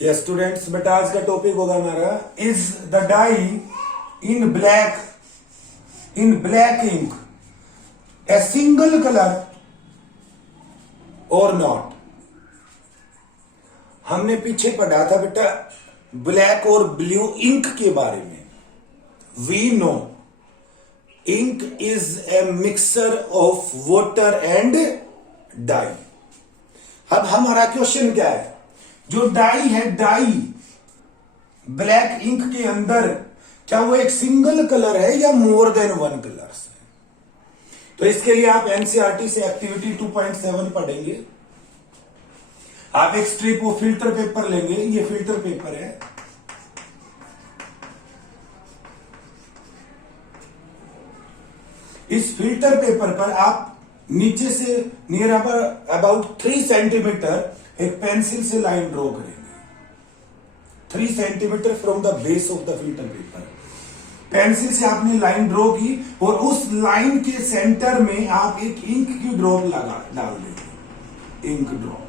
Yes students, बेटा आज का टॉपिक होगा हमारा is the dye in black ink a single colour और नॉट। हमने पीछे पढ़ा था बेटा ब्लैक और ब्लू इंक के बारे में। We know ink is a mixture of water and dye. अब हमारा क्वेश्चन क्या है, जो डाई है, डाई ब्लैक इंक के अंदर क्या वो एक सिंगल कलर है या मोर देन वन कलर्स है? तो इसके लिए आप एनसीईआरटी से एक्टिविटी 2.7 पढ़ेंगे। आप एक स्ट्रिप ऑफ फिल्टर पेपर लेंगे, ये फिल्टर पेपर है। इस फिल्टर पेपर पर आप नीचे से नियर अबाउट 3 सेंटीमीटर एक पेंसिल से लाइन ड्रॉ करेंगे। 3 centimetre from the base of the filter paper. Pencil से आपने लाइन ड्रॉ की और उस लाइन के सेंटर में आप एक इंक की ड्रॉप डाल देंगे। इंक ड्रॉप,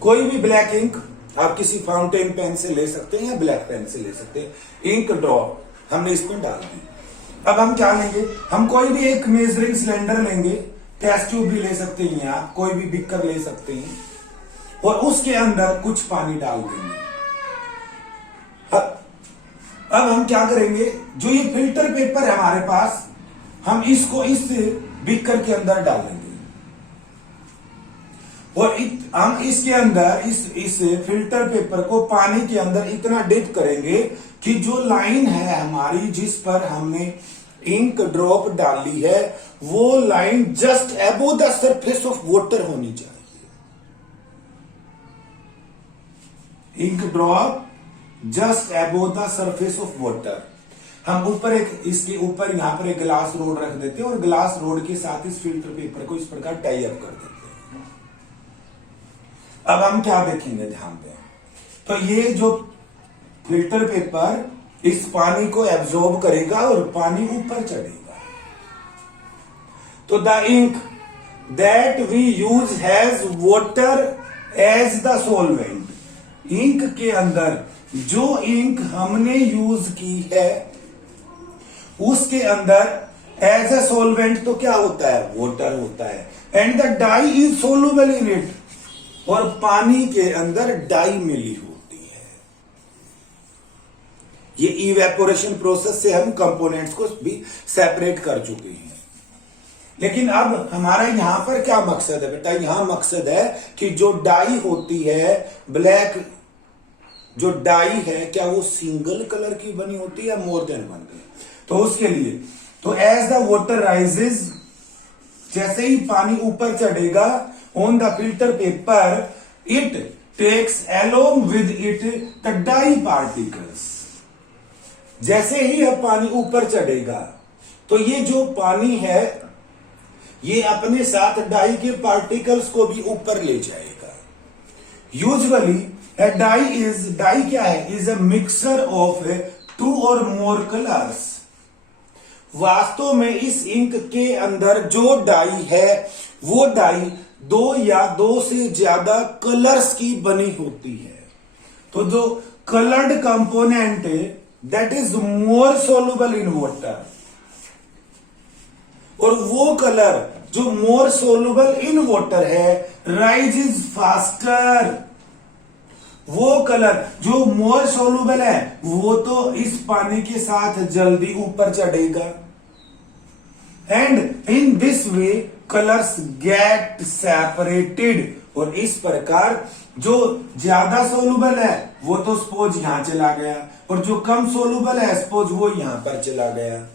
कोई भी ब्लैक इंक आप किसी फाउंटेन पेन से ले सकते हैं या ब्लैक पेन से ले सकते हैं। इंक ड्रॉप हमने इसमें डाल दी। अब हम क्या लेंगे, हम कोई भी एक मेजरिंग सिलेंडर लेंगे, टेस्ट ट्यूब भी ले सकते हैं आप, कोई भी बिकर ले सकते हैं और उसके अंदर कुछ पानी डाल देंगे। अब हम क्या करेंगे, जो ये फिल्टर पेपर है हमारे पास, हम इसको इस बिकर के अंदर डालेंगे और हम इसके अंदर इस फिल्टर पेपर को पानी के अंदर इतना डिप करेंगे कि जो लाइन है हमारी जिस पर हमने इंक ड्रॉप डाली है वो line just above the surface of water होनी चाहिए। Ink drop just above the surface of water. हम ऊपर इसके ऊपर यहां पर एक ग्लास रोड रख देते हैं और ग्लास रोड के साथ इस फिल्टर पेपर को इस प्रकार टाई अप कर देते हैं। अब हम क्या देखेंगे, ध्यान दें, तो ये जो फिल्टर पेपर इस पानी को एब्जॉर्ब करेगा और पानी ऊपर चढ़ेगा। तो the ink that we use has water as the solvent. Ink के अंदर जो इंक हमने यूज की है उसके अंदर एज अ सॉल्वेंट तो क्या होता है, वाटर होता है। And the dye is soluble in it, और पानी के अंदर डाई मिली होती है। ये इवेपोरेशन प्रोसेस से हम कंपोनेंट्स को भी सेपरेट कर चुके हैं। लेकिन अब हमारा यहां पर क्या मकसद है बेटा, यहां मकसद है कि जो डाई होती है ब्लैक, जो डाई है क्या वो सिंगल कलर की बनी होती है या मोर देन वन कलर? तो उसके लिए तो एज द वाटर राइजेस, जैसे ही पानी ऊपर चढ़ेगा on the filter paper, it takes along with it the dye particles. जैसे ही अब पानी ऊपर चढ़ेगा तो ये जो पानी है ये अपने साथ डाई के पार्टिकल्स को भी ऊपर ले जाएगा। यूजुअली डाई क्या है, is a mixture of 2 or more colours. वास्तव में इस इंक के अंदर जो डाई है वो डाई 2 या 2 से ज्यादा कलर्स की बनी होती है। तो जो coloured component that is more soluble in water, और वो कलर जो मोर सोल्यूबल इन वाटर है राइज इज फास्टर। वो कलर जो मोर सोल्यूबल है वो तो इस पानी के साथ जल्दी ऊपर चढ़ेगा। And in this way colours get separated, और इस प्रकार जो ज्यादा सोल्यूबल है वो तो सपोज यहां चला गया और जो कम सोल्यूबल है सपोज वो यहां पर चला गया।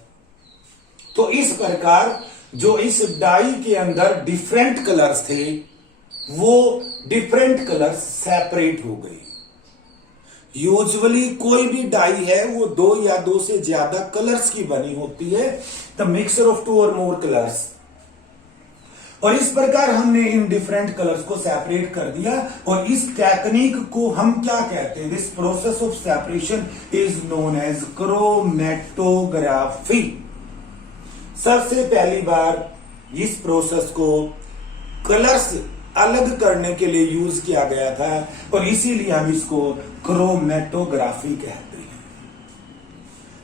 तो इस प्रकार जो इस डाई के अंदर डिफरेंट कलर्स थे वो डिफरेंट कलर्स सेपरेट हो गए। यूजुअली कोई भी डाई है वो 2 या 2 से ज्यादा कलर्स की बनी होती है, the mixture of 2 or more colours. और इस प्रकार हमने इन डिफरेंट कलर्स को सेपरेट कर दिया और इस टेक्निक को हम क्या कहते हैं, this process of separation is known as chromatography. सबसे पहली बार इस प्रोसेस को कलर्स अलग करने के लिए यूज किया गया था और इसीलिए हम इसको क्रोमेटोग्राफी कहते हैं।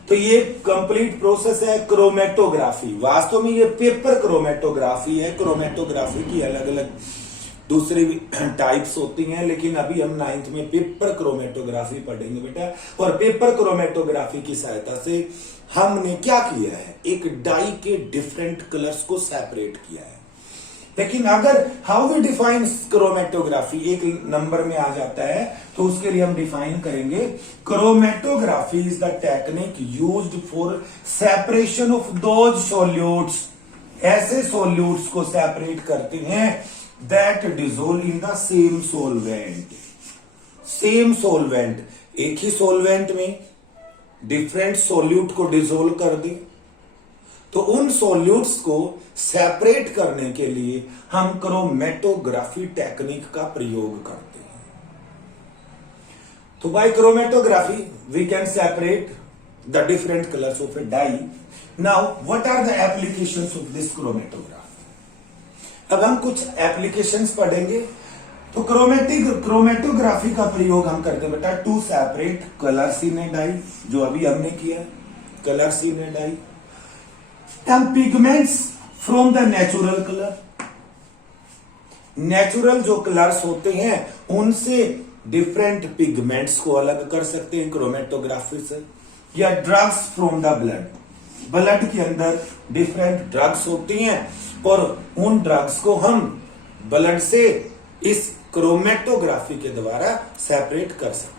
तो ये कंप्लीट प्रोसेस है क्रोमेटोग्राफी। वास्तव में ये पेपर क्रोमेटोग्राफी है। क्रोमेटोग्राफी की अलग अलग दूसरी भी टाइप्स होती हैं, लेकिन अभी हम 9th में पेपर क्रोमेटोग्राफी पढ़ेंगे बेटा। और पेपर क्रोमेटोग्राफी की सहायता से हमने क्या किया है, एक डाई के डिफरेंट कलर्स को सेपरेट किया है। लेकिन अगर हाउ वी डिफाइन क्रोमेटोग्राफी एक नंबर में आ जाता है तो उसके लिए हम डिफाइन करेंगे, chromatography is the technique used for separation of those solutes, ऐसे सॉल्यूट्स को सेपरेट करते हैं that dissolve in the same solvent. Same solvent, एक ही सोलवेंट में डिफरेंट सॉल्यूट को डिसोल्व कर दे, तो उन सॉल्यूट्स को सेपरेट करने के लिए हम क्रोमेटोग्राफी टेक्निक का प्रयोग करते हैं। तो by chromatography we can separate the different colours of a dye. Now what are the applications of this chromatography? अब हम कुछ एप्लीकेशंस पढ़ेंगे। तो क्रोमेटोग्राफी का प्रयोग हम करते हैं बेटा to separate colours in a dye, जो अभी हमने किया colours in a dye, and pigments from the natural colour. Natural जो कलर्स होते हैं उनसे डिफरेंट पिगमेंट्स को अलग कर सकते हैं क्रोमेटोग्राफी से, या drugs from the blood, blood के अंदर डिफरेंट ड्रग्स होती हैं और उन ड्रग्स को हम ब्लड से इस क्रोमेटोग्राफी के द्वारा सेपरेट कर सकते हैं।